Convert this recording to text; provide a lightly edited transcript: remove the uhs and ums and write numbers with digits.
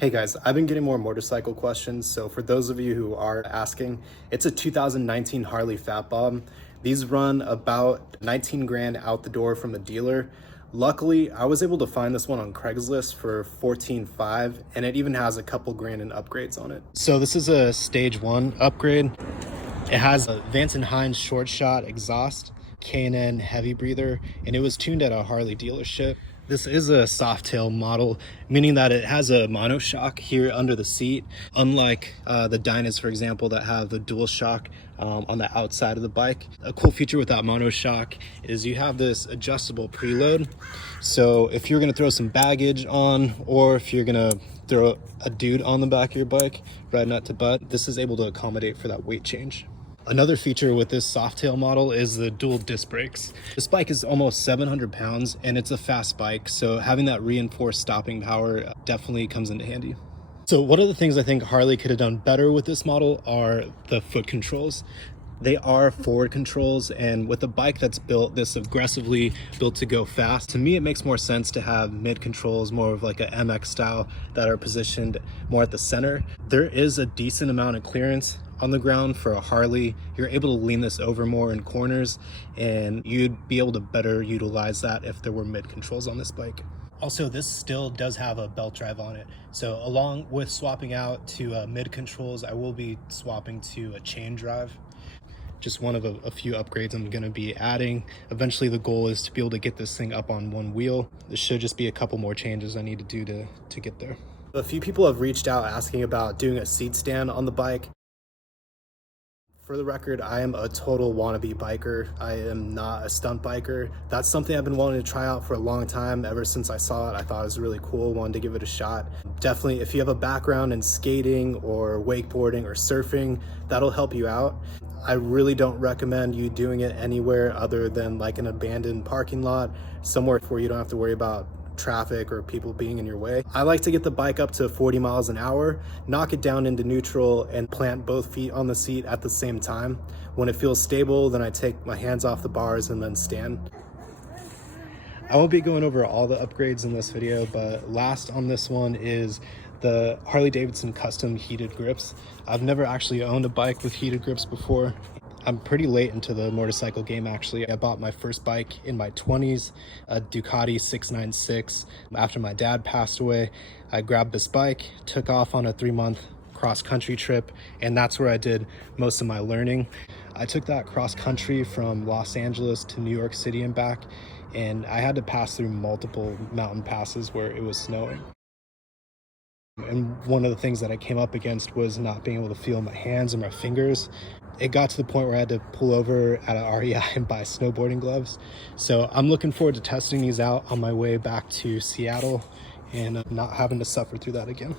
Hey guys, I've been getting more motorcycle questions, so for those of you who are asking, it's a 2019 Harley Fat Bob. These run about 19 grand out the door from the dealer. Luckily, I was able to find this one on Craigslist for 14.5, and it even has a couple grand in upgrades on it. So this is a stage 1 upgrade. It has a Vance & Hines short shot exhaust, K&N heavy breather, and it was tuned at a Harley dealership. This is a soft tail model, meaning that it has a monoshock here under the seat, unlike the Dynas, for example, that have the dual shock on the outside of the bike. A cool feature with that monoshock is you have this adjustable preload. So if you're gonna throw some baggage on, or if you're gonna throw a dude on the back of your bike, ride nut to butt, this is able to accommodate for that weight change. Another feature with this Softail model is the dual disc brakes. This bike is almost 700 pounds and it's a fast bike, so having that reinforced stopping power definitely comes into handy. So one of the things I think Harley could have done better with this model are the foot controls. They are forward controls, and with a bike that's built this aggressively, built to go fast, to me it makes more sense to have mid controls, more of like a MX style, that are positioned more at the center. There is a decent amount of clearance on the ground for a Harley. You're able to lean this over more in corners, and you'd be able to better utilize that if there were mid controls on this bike. Also, this still does have a belt drive on it. So along with swapping out to mid controls, I will be swapping to a chain drive. Just one of a few upgrades I'm going to be adding. Eventually the goal is to be able to get this thing up on one wheel. There should just be a couple more changes I need to do to get there. A few people have reached out asking about doing a seat stand on the bike. For the record, I am a total wannabe biker. I am not a stunt biker. That's something I've been wanting to try out for a long time. Ever since I saw it, I thought it was really cool, wanted to give it a shot. Definitely, if you have a background in skating or wakeboarding or surfing, that'll help you out. I really don't recommend you doing it anywhere other than like an abandoned parking lot, somewhere where you don't have to worry about traffic or people being in your way. I like to get the bike up to 40 miles an hour, knock it down into neutral, and plant both feet on the seat at the same time. When it feels stable, then I take my hands off the bars and then stand. I won't be going over all the upgrades in this video, but last on this one is the Harley Davidson custom heated grips. I've never actually owned a bike with heated grips before. I'm pretty late into the motorcycle game actually. I bought my first bike in my 20s, a Ducati 696. After my dad passed away, I grabbed this bike, took off on a 3-month cross-country trip, and that's where I did most of my learning. I took that cross-country from Los Angeles to New York City and back, and I had to pass through multiple mountain passes where it was snowing. And one of the things that I came up against was not being able to feel my hands or my fingers. It got to the point where I had to pull over at an REI and buy snowboarding gloves. So I'm looking forward to testing these out on my way back to Seattle and not having to suffer through that again.